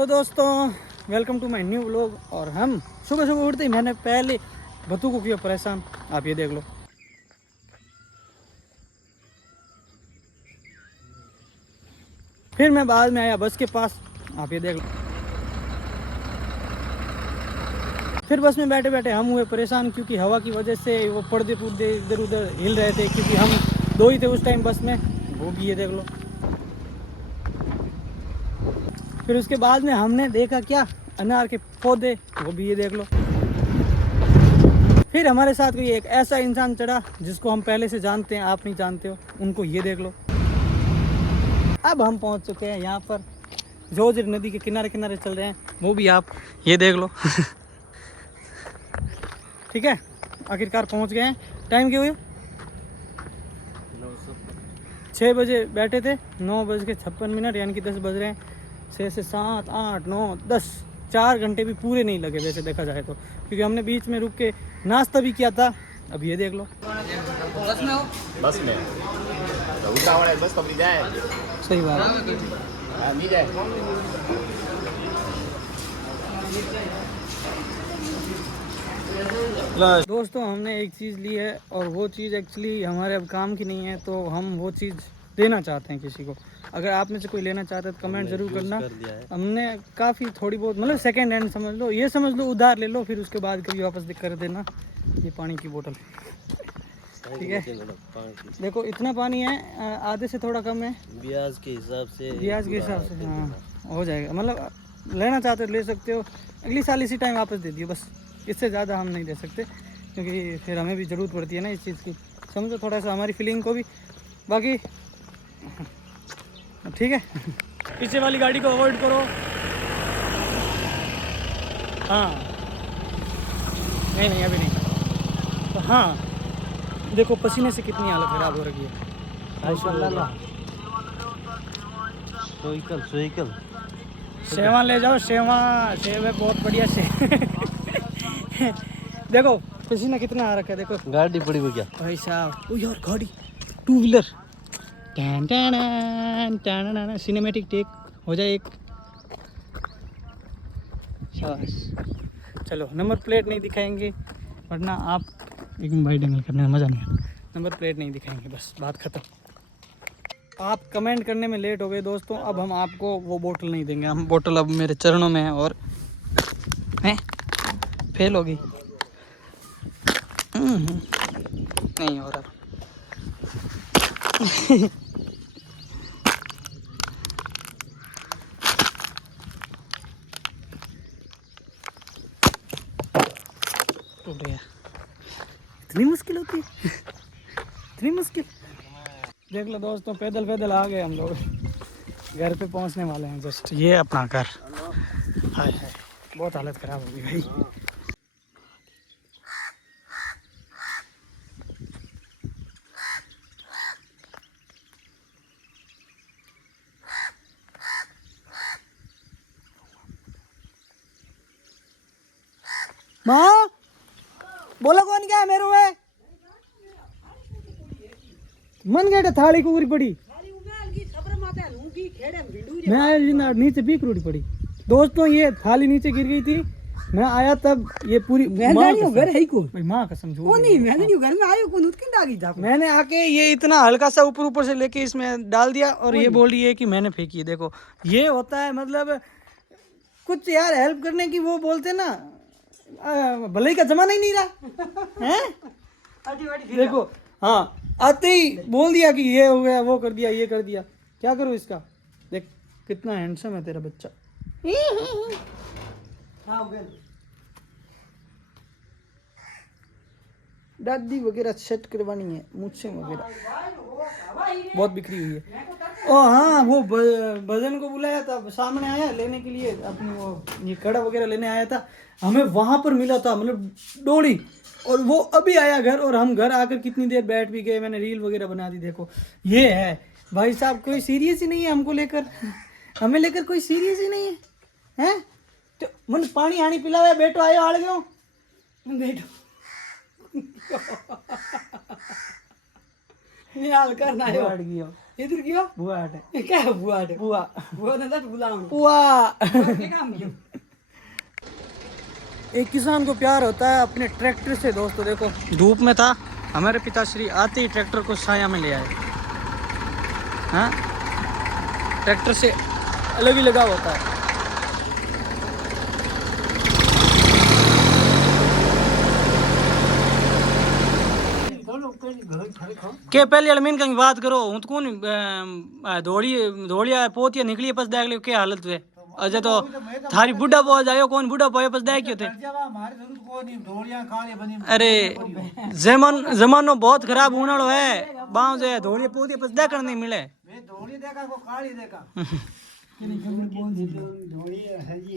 तो दोस्तों welcome to my new vlog. और हम सुबह सुबह उठते ही मैंने पहले भत्तू को किया परेशान, आप ये देख लो। फिर मैं बाद में आया बस के पास, आप ये देख लो। फिर बस में बैठे बैठे हम हुए परेशान क्योंकि हवा की वजह से वो पर्दे पुर्दे इधर उधर हिल रहे थे, क्योंकि हम दो ही थे उस टाइम बस में। वो भी ये देख लो। फिर उसके बाद में हमने देखा क्या, अनार के पौधे, वो भी ये देख लो। फिर हमारे साथ कोई एक ऐसा इंसान चढ़ा जिसको हम पहले से जानते हैं, आप नहीं जानते हो, उनको ये देख लो। अब हम पहुंच चुके हैं यहाँ पर, जोजिर नदी के किनारे किनारे चल रहे हैं, वो भी आप ये देख लो। ठीक है, आखिरकार पहुंच गए हैं। टाइम क्या हुई? 6 बजे बैठे थे, 9:56, यानी कि 10 बज रहे हैं। 6 से 7 8 9 10 4 घंटे भी पूरे नहीं लगे वैसे देखा जाए तो, क्योंकि हमने बीच में रुक के नाश्ता भी किया था। अब ये देख लो। बस में हो? बस में तो उतावड़ है, बस कब जाए। सही बात है। नहीं जाए। दोस्तों हमने एक चीज़ ली है और वो चीज़ एक्चुअली हमारे अब काम की नहीं है, तो हम वो चीज़ देना चाहते हैं किसी को। अगर आप में से कोई लेना चाहता है तो कमेंट ज़रूर करना। हमने काफ़ी थोड़ी बहुत, मतलब सेकेंड हैंड समझ लो, ये समझ लो उधार ले लो, फिर उसके बाद कभी वापस कर देना। ये पानी की बोतल, ठीक है। देखो इतना पानी है, आधे से थोड़ा कम है, ब्याज के हिसाब से हाँ हो जाएगा। मतलब लेना चाहते हो ले सकते हो, अगली साल इसी टाइम वापस दे दियो बस, इससे ज़्यादा हम नहीं दे सकते, क्योंकि फिर हमें भी ज़रूरत पड़ती है ना इस चीज़ की, समझो थोड़ा सा हमारी फीलिंग को भी। बाकी ठीक है। पीछे वाली गाड़ी को अवॉइड करो। हाँ नहीं अभी नहीं। तो हाँ देखो पसीने से कितनी हालत ख़राब हो रही है। सेवा ले जाओ, सेवा सेव है बहुत बढ़िया से। देखो पसीना कितना आ रखा है, देखो गाड़ी पड़ी हुई क्या भाई साहब। ओ यार गाड़ी, 2 व्हीलर, टैन टैन टैन, सिनेमैटिक टेक हो जाए एक। शाबाश। चलो नंबर प्लेट नहीं दिखाएंगे वरना आप एक भाई डंगल करने में मज़ा नहीं आता। नंबर प्लेट नहीं दिखाएंगे, बस बात ख़त्म। आप कमेंट करने में लेट हो गए दोस्तों, अब हम आपको वो बोतल नहीं देंगे। हम बोतल अब मेरे चरणों में है और हैं फेल होगी। नहीं हो रहा। टूट गया। इतनी मुश्किल होती है? इतनी मुश्किल। देख लो दोस्तों, पैदल पैदल आ गए हम लोग, घर पे पहुंचने वाले हैं जस्ट। ये अपना घर। हाय हाय बहुत हालत ख़राब हो गई भाई। माँ बोला कौन क्या है मेरे में? मन गए थाली कुकरी पड़ी, मैं आया नीचे बीक रोटी पड़ी। दोस्तों ये थाली नीचे गिर गई थी, मैं आया तब ये पूरी घर है को भाई, माँ कसम झूठ नहीं, मैं नहीं घर में आया कौन उठके डाली था। मैंने आके ये इतना हल्का सा ऊपर ऊपर से लेके इसमें डाल दिया और ये बोल रही है कि मैंने फेंकी है। देखो ये होता है, मतलब कुछ यार हेल्प करने की वो बोलते ना, भलाई का जमाना ही नहीं रहा है। देखो हाँ आते ही बोल दिया कि ये हो गया, वो कर दिया, ये कर दिया। क्या करूँ इसका? देख कितना हैंडसम है तेरा बच्चा। दादी वगैरह सेट करवानी है, मुझसे वगैरह बहुत बिखरी हुई है। ओ हाँ वो भजन को बुलाया था, सामने आया लेने के लिए अपनी वो ये कड़ा वगैरह लेने आया था, हमें वहां पर मिला था, मतलब डोली। और वो अभी आया घर, और हम घर आकर कितनी देर बैठ भी गए, मैंने रील वगैरह बना दी। देखो ये है भाई साहब, कोई सीरियस ही नहीं है हमको लेकर, हमें लेकर कोई सीरियस ही नहीं है हैं। तो मन पानी हानी पिलावे, बेटो आयो आड़ गयो बेटो। निहाल करना है, इधर किया बुआ हट है। ये क्या है बुआ है बुआ बुआ ने तो गुलाम बुआ क्या काम किया एक किसान को प्यार होता है अपने ट्रैक्टर से। दोस्तों देखो धूप में था, हमारे पिताश्री आते ही ट्रैक्टर को छाया में ले आए। हाँ, ट्रैक्टर से अलग ही लगाव होता है। के पहले अलमीन की बात करो हूं तो कौन धोड़िया पोतिया निकली पस देख लियो के हालत वे अजय तो थारी बुढ़ा पहुंच जायो कौन बुढ़ा पोए पस देख क्यों थे। अरे जमानो बहुत खराब होने वाला है बाव जे धोड़िया पोतिया पस देखने नहीं मिले।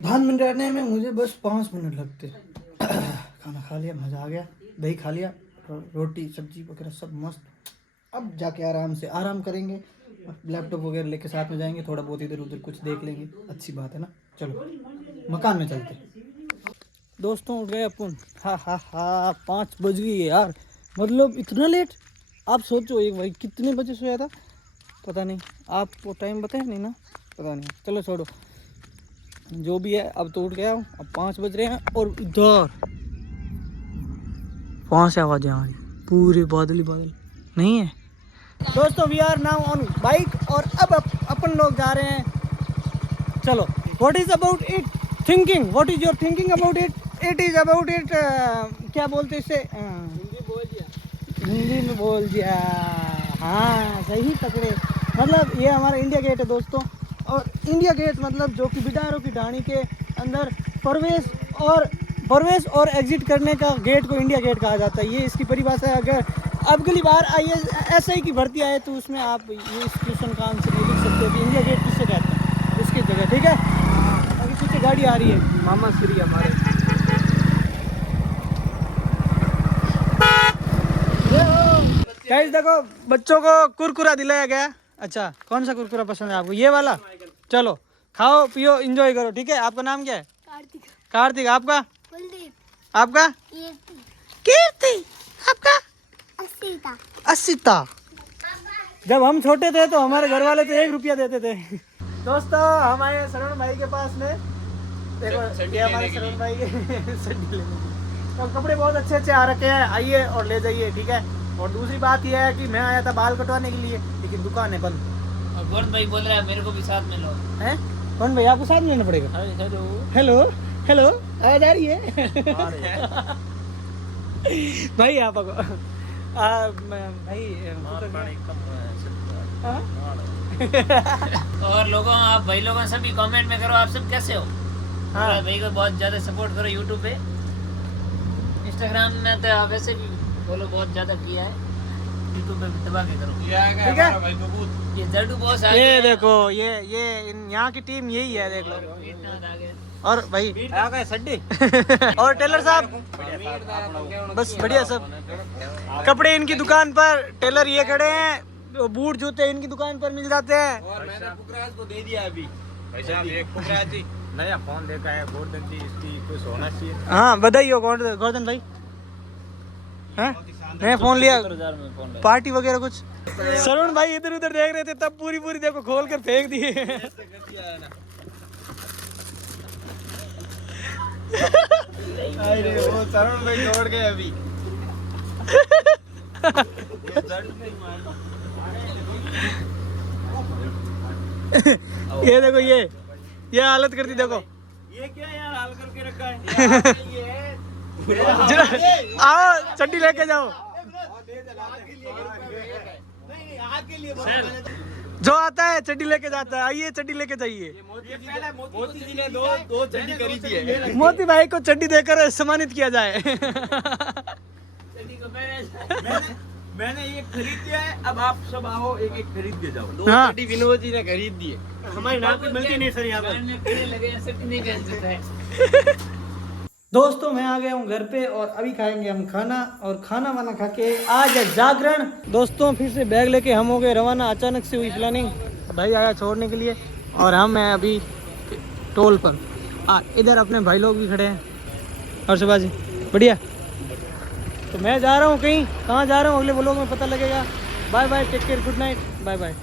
भान मिनट रहने में मुझे बस 5 मिनट लगते। खाना खा लिया, मजा आ गया, दही खा लिया, रोटी सब्जी वगैरह सब मस्त। अब जाके आराम करेंगे, लैपटॉप वगैरह लेके साथ में जाएंगे, थोड़ा बहुत इधर उधर कुछ देख लेंगे। अच्छी बात है ना। चलो मकान में चलते। दोस्तों उठ गए अपन। हा 5 बज गई है यार, मतलब इतना लेट। आप सोचो एक भाई कितने बजे सोया था पता नहीं, आपको टाइम बताया नहीं ना, पता नहीं। चलो छोड़ो जो भी है, अब तो उठ गया हूँ। अब 5 बज रहे हैं और इधर 5 आवाज़ें आ रही, पूरे बादल ही बादल नहीं है। दोस्तों we are now on bike और अब अपन लोग जा रहे हैं। चलो what is about it thinking, what is your thinking about it? It is about it क्या बोलते इसे, हिंदी में बोल दिया। हाँ सही पकड़े। मतलब ये हमारा इंडिया गेट है दोस्तों, और इंडिया गेट मतलब जो कि बिडारों की ढाणी के अंदर प्रवेश और एग्जिट करने का गेट को इंडिया गेट कहा जाता है। ये इसकी परिभाषा है। अगर अब अगली बार IAS की भर्ती आए तो उसमें आप ये इस क्वेश्चन का आंसर ये लिख सकते हो कि इंडिया गेट किससे कहते हैं, इसकी जगह। ठीक है, अभी पीछे गाड़ी आ रही है, मामा श्री हमारे। गाइस देखो बच्चों को कुरकुरा दिलाया गया। अच्छा कौन सा कुरकुरा पसंद है आपको? ये वाला। चलो खाओ पियो एंजॉय करो। ठीक है, आपका नाम क्या है? कार्तिक। आपका? आपका? कीर्ति। आपका? असिता। जब हम छोटे थे तो हमारे घर वाले तो 1 रुपया देते थे। दोस्तों हम आए शरण भाई के पास में। देखो ये हमारे शरण भाई के तो कपड़े बहुत अच्छे अच्छे आ रखे हैं, आइए और ले जाइए। ठीक है, और दूसरी बात यह है कि मैं आया था बाल कटवाने के लिए, लेकिन दुकान है बंद। और वरुण भाई बोल रहा है मेरे को भी साथ में लो। हैं वरुण भाई आपको साथ में लेना पड़ेगा। हेलो हेलो आवाज आ रही है? भाई आप भाई और लोगों आप भाई लोगों सभी कमेंट में करो आप सब कैसे हो। हाँ भाई को बहुत ज्यादा सपोर्ट करो यूट्यूब पे, इंस्टाग्राम में तो आप वैसे भी फॉलो बहुत ज्यादा किया है, यूट्यूब पे दबा के करो। ठीक है, ये जड्डू बॉस आ ये गया। देखो ये यहाँ की टीम यही है, देख लो। और भाई और टेलर साहब बस बढ़िया सब। कपड़े इनकी दुकान पर, टेलर ये खड़े हैं, बूट जूते इनकी दुकान पर मिल जाते हैं। और मैंने पुखराज को दे दिया अभी पैसा। एक पुखराज जी नया फोन देखा है, गोल्डन जी इसकी कुछ होना चाहिए। हाँ बधाई हो गोवर्धन भाई। हाँ नया फोन लिया, पार्टी वगैरह कुछ। शरण भाई इधर उधर देख रहे थे तब पूरी देखो खोल कर फेंक दिए। अरे वो तरुण भाई दौड़ गए अभी। ये देखो ये हालत कर दी देखो। ये क्या यार हाल करके रखा है? आओ चड्डी लेके जाओ। जो आता है चड्डी लेके जाता है। आइए चड्डी लेके जाइए। मोदी जी ने दो चड्डी खरीदी है। मोती भाई को चड्डी देकर सम्मानित किया जाए। मैंने ये खरीद लिया है, अब आप सब आओ एक एक खरीद के जाओ। 2 हाँ। चड्डी विनोद जी ने खरीद दी है। हमारी नाम पे मिलती नहीं सर यहाँ पे। दोस्तों मैं आ गया हूँ घर पे और अभी खाएंगे हम खाना, और खाना वाना खा के आज है जागरण। दोस्तों फिर से बैग लेके हम हो गए रवाना। अचानक से हुई प्लानिंग, भाई आया छोड़ने के लिए और हम हैं अभी टोल पर। इधर अपने भाई लोग भी खड़े हैं। और सुभाजी बढ़िया। तो मैं जा रहा हूँ कहीं, कहाँ जा रहा हूँ अगले व्लॉग में पता लगेगा। Bye bye, take care, good night, bye bye.